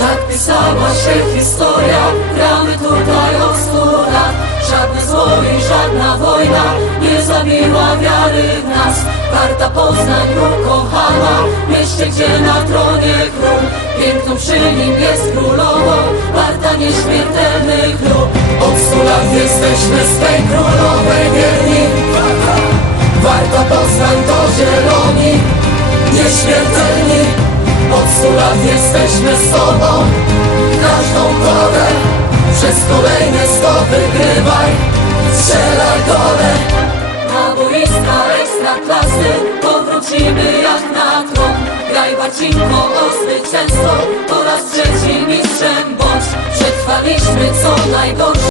Tak pisała się historia, gramy tutaj od 100 lat. Żadne zło i żadna wojna nie zabiła wiary w nas. Warta Poznań ukochana, mieście, gdzie na tronie król. Piękną przy nim jest królową, warta nieśmiertelnych lub. Od 100 lat jesteśmy swej królowej wierni. Warta Poznań to zieloni, nieśmiertelni. Od 100 lat jesteśmy z tobą, każdą porę. Przez kolejne 100 wygrywaj, strzelaj dole. Na boiska ekstraklasy powrócimy jak na tron. Graj Marcinko o zwycięstwo, po raz trzeci mistrzem bądź. Przetrwaliśmy co najgorsze.